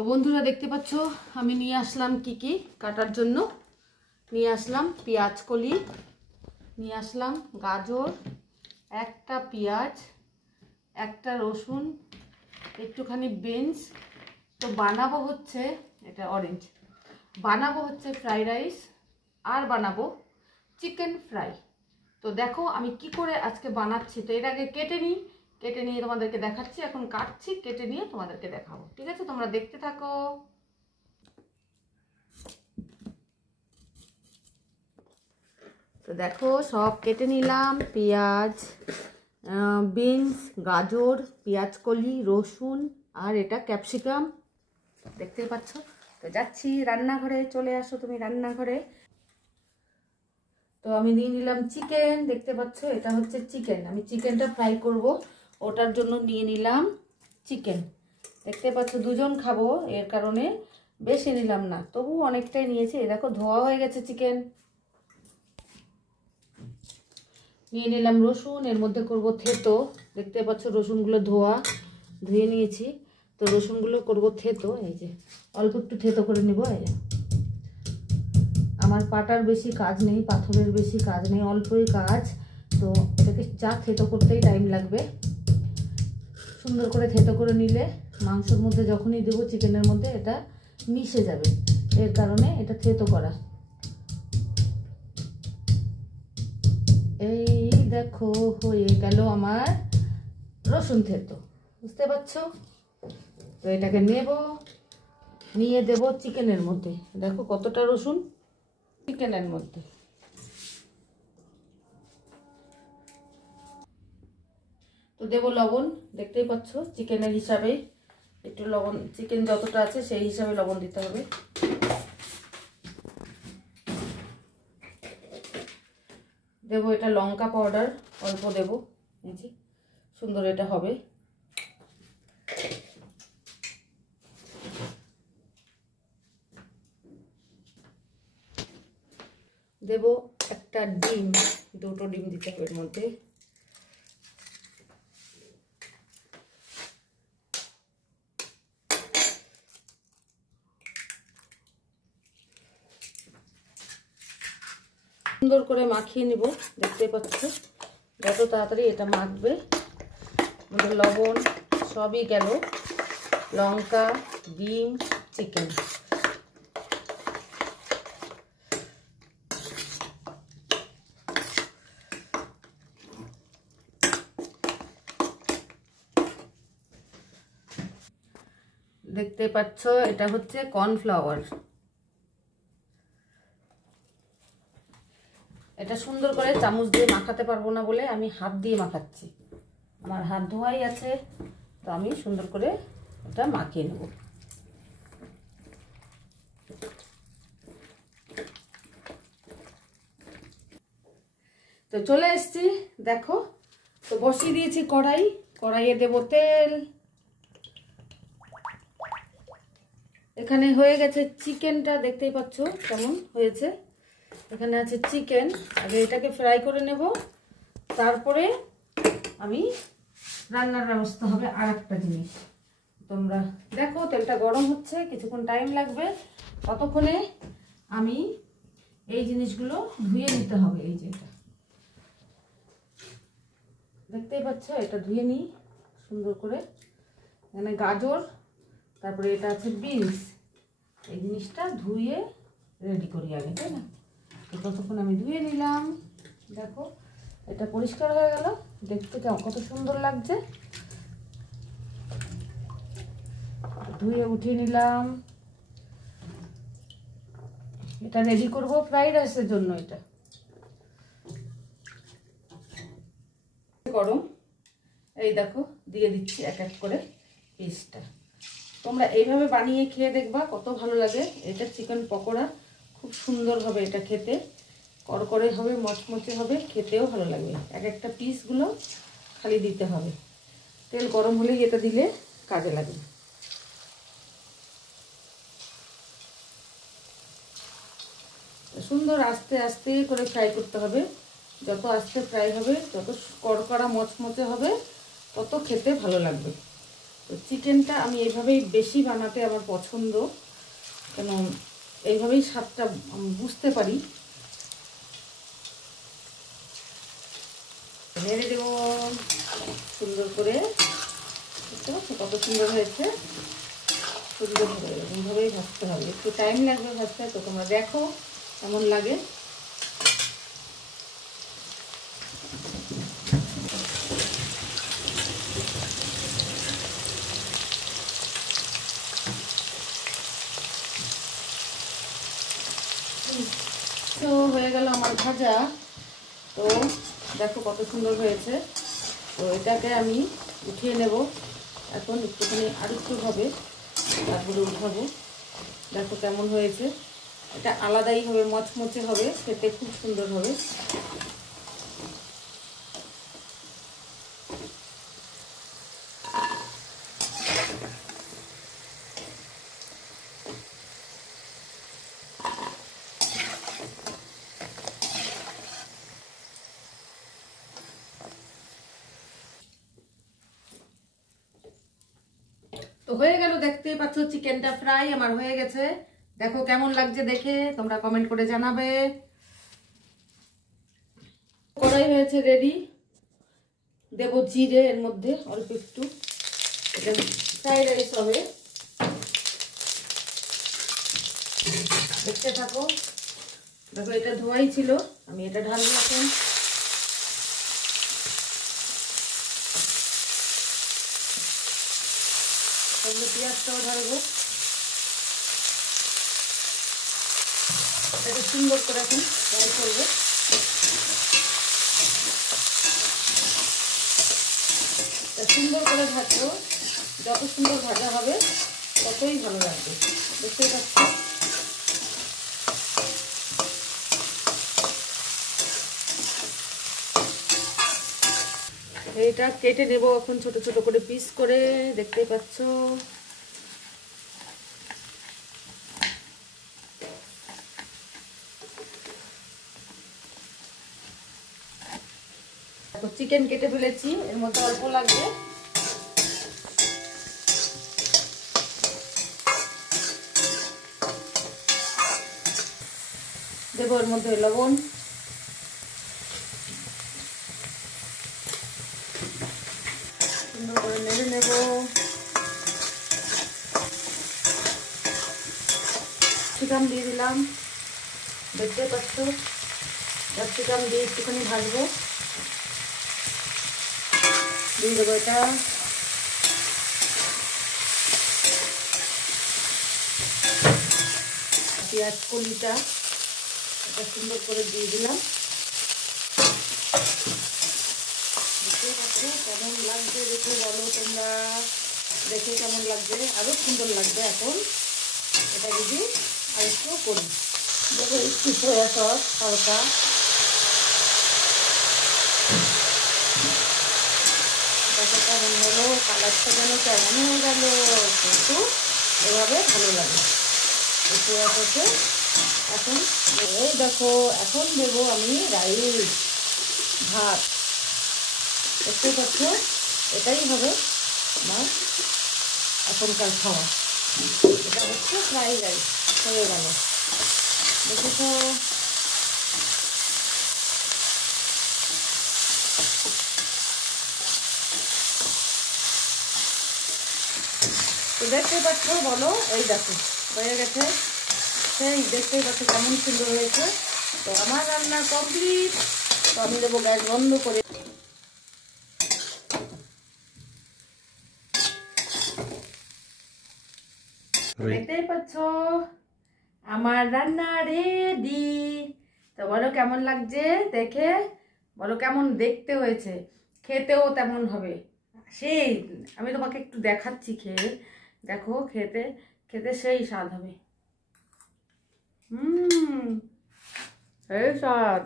তো বন্ধুরা দেখতে পাচ্ছ আমি নিয়ে আসলাম কি কি কাটার জন্য। নিয়ে আসলাম পেঁয়াজ কলি, নিয়ে আসলাম গাজর, একটা পেঁয়াজ, একটা রসুন, একটুখানি বিনস। তো বানাবো হচ্ছে এটা অরেঞ্জ, বানাবো হচ্ছে ফ্রাইড রাইস আর বানাবো চিকেন ফ্রাই। তো দেখো আমি কি করে আজকে বানাচ্ছি। তো এর আগে কেটে নিই, কেটে নিয়ে তোমাদেরকে দেখাচ্ছি। এখন কাটছি, কেটে নিয়ে তোমাদেরকে দেখাবো। ঠিক আছে, তোমরা দেখতে থাকো। তো দেখো সব কেটে নিলাম, পেঁয়াজ, বিনস, গাজর, পেঁয়াজ কলি, রসুন আর এটা ক্যাপসিকাম, দেখতেই পাচ্ছ। তো যাচ্ছি রান্নাঘরে, চলে আসো তুমি রান্নাঘরে। তো আমি নিয়ে নিলাম চিকেন, দেখতে পাচ্ছ এটা হচ্ছে চিকেন। আমি চিকেনটা ফ্রাই করব, ওটার জন্য নিয়ে নিলাম চিকেন। দেখতে পাচ্ছ দুজন খাবো, এর কারণে বেশি নিলাম না, তবু অনেকটাই নিয়েছি। এ দেখো ধোয়া হয়ে গেছে চিকেন। নিয়ে নিলাম রসুন, এর মধ্যে করব থেতো। দেখতে পাচ্ছ রসুনগুলো ধুয়ে নিয়েছি। তো রসুনগুলো করব থেতো। এই যে অল্প একটু থেতো করে নিব। এই আমার পাটার বেশি কাজ নেই, পাথরের বেশি কাজ নেই, অল্পই কাজ। তো এটাকে যা থেতো করতেই টাইম লাগবে। সুন্দর করে থেতো করে নিলে মাংসর মধ্যে যখনই দেবো চিকেনের মধ্যে এটা মিশে যাবে, এর কারণে এটা থেতো করা। এই দেখো হয়ে গেল আমার রসুন থেতো, বুঝতে পারছো। তো এটাকে নিয়ে দেব চিকেনের মধ্যে। দেখো কতটা রসুন চিকেনের মধ্যে। তো দেবো লবণ, দেখতেই পাচ্ছ চিকেনের হিসাবে একটু লবণ, চিকেন যতটা আছে সেই হিসাবে লবণ দিতে হবে। দেবো এটা লঙ্কা পাউডার, অল্প দেবো, সুন্দর এটা হবে। দেব একটা ডিম, দুটো ডিম দিতে হবে এর মধ্যে। সুন্দর করে মাখিয়ে নিব, দেখতে পাচ্ছ যত তাড়াতাড়ি এটা মাখবে। আমাদের লবণ সবই গেল, লঙ্কা, ডিম, চিকেন। দেখতে পাচ্ছ এটা হচ্ছে কর্নফ্লাওয়ার। এটা সুন্দর করে চামচ দিয়ে মাখাতে পারবো না বলে আমি হাত দিয়ে মাখাচ্ছি। আমার হাত ধোয়াই আছে, তো আমি সুন্দর করে এটা মাখিয়ে নেব। তো চলে এসেছি দেখো। তো বসিয়ে দিয়েছি কড়াই, কড়াইয়ে দেব তেল। এখানে হয়ে গেছে চিকেনটা, দেখতেই পাচ্ছ কেমন হয়েছে। এখানে আছে চিকেন, আগে এটাকে ফ্রাই করে নেব, তারপরে আমি রান্নার ব্যবস্থা হবে আর একটা জিনিস। তোমরা দেখো তেলটা গরম হচ্ছে, কিছুক্ষণ টাইম লাগবে, ততক্ষণে আমি এই জিনিসগুলো ধুয়ে নিতে হবে। এই যে এটা দেখতেই পাচ্ছ, এটা ধুয়ে নিই সুন্দর করে। এখানে গাজর, তারপরে এটা আছে বিনস, এই জিনিসটা ধুয়ে রেডি করি আগে, তাই না। তো ততক্ষণ আমি ধুয়ে নিলাম। দেখো এটা পরিষ্কার হয়ে গেল, দেখতে কত সুন্দর লাগছে। ধুয়ে উঠিয়ে নিলাম। এটা রেডি করব ফ্রাইড রাইসের জন্য। এটা গরম, এই দেখো দিয়ে দিচ্ছি এক এক করে পিসটা। তোমরা এইভাবে বানিয়ে খেয়ে দেখবা কত ভালো লাগে। এটা চিকেন পকোড়া, খুব সুন্দর হবে এটা খেতে, করকরে হবে, মচমচে হবে, খেতেও ভালো লাগবে। এক একটা পিসগুলো খালি দিতে হবে, তেল গরম হলেই এটা দিলে কাজে লাগবে। সুন্দর আস্তে আস্তে করে ফ্রাই করতে হবে। যত আস্তে ফ্রাই হবে, যত করকরা মচমচে হবে, তত খেতে ভালো লাগবে। তো চিকেনটা আমি এইভাবেই বেশি বানাতে আমার পছন্দ, কেন এইভাবেই স্বাদটা বুঝতে পারি। নেড়ে দেবো সুন্দর করে, কত সুন্দর হয়েছে। সুন্দরভাবে এরকমভাবেই ভাজতে হবে, একটু টাইম লাগবে ভাজতে। তো তোমরা দেখো কেমন লাগে। তো হয়ে গেল আমার ভাজা। তো দেখো কত সুন্দর হয়েছে। তো এটাকে আমি উঠিয়ে নেব এখন, একটুখানি আর একটু হবে, তারপরে উঠাবো। দেখো কেমন হয়েছে। এটা আলাদাই হবে, মচমচে হবে, খেতে খুব সুন্দর হবে। তো হয়ে গেল, দেখতেই পাচ্ছ চিকেনটা ফ্রাই আমার হয়ে গেছে। দেখো কেমন লাগছে দেখে তোমরা কমেন্ট করে জানাবে। কড়াই হয়েছে রেডি, দেবো জিরে এর মধ্যে অল্প একটু, এটা ফ্রাইড রাইস হবে। দেখতে থাকো। দেখো এটা ধোয়াই ছিল, আমি এটা ঢালবো এখন। তাহলে পেঁয়াজটাও ঢালবো, এটা সুন্দর করে এখন ফ্রাই করবো। সুন্দর করে ভাজবো, যত সুন্দর ভাজা হবে ততই ভালো লাগবে। দেখতেই পাচ্ছ। এটা কেটে নেব এখন ছোট ছোট করে পিস করে, দেখতেই পাচ্ছ। চিকেন কেটে ফেলেছি, এর মধ্যে অল্প লাগবে। দেবো এর মধ্যে লবণ, সুন্দর করে নেড়ে নেব। ক্যাপসিকাম দিয়ে দিলাম, দেখতে পাচ্ছ। ক্যাপসিকাম দিয়ে একটুখানি ভাজবো। দিয়ে দেবো এটা, পেঁয়াজ কলিটা এটা সুন্দর করে দিয়ে দিলাম। দেখতে পাচ্ছ কেমন লাগছে দেখে বলো তোমরা, দেখে কেমন লাগছে। আরো সুন্দর লাগবে এখন এটা যদি আর একটু করি। দেখো একটু সয়া সস হালকা, দেখো কেমন হলো, কালারটা যেন কেমন হয়ে গেল, কিন্তু এভাবে ভালো লাগে সয়া সসে। এখন এই দেখো এখন দেবো আমি রাইস, ভাত। দেখতে পাচ্ছ এটাই হবে আমার এখনকার খাওয়া। এটা হচ্ছে ফ্রাইড রাইস হয়ে গেল, দেখেছ। তো দেখতে পাচ্ছ বলো, এই দেখো হয়ে গেছে। সেই দেখতেই পাচ্ছ কেমন সুন্দর হয়েছে। তো আমার রান্না কমপ্লিট। তো আমি দেবো গ্যাস বন্ধ করে। দেখতেই পাচ্ছ আমার রান্না রেডি। তো বলো কেমন লাগছে দেখে, বলো কেমন দেখতে হয়েছে, খেতেও তেমন হবে। সেই আমি তোমাকে একটু দেখাচ্ছি খেয়ে, দেখো খেতে খেতে সেই স্বাদ হবে। সেই স্বাদ।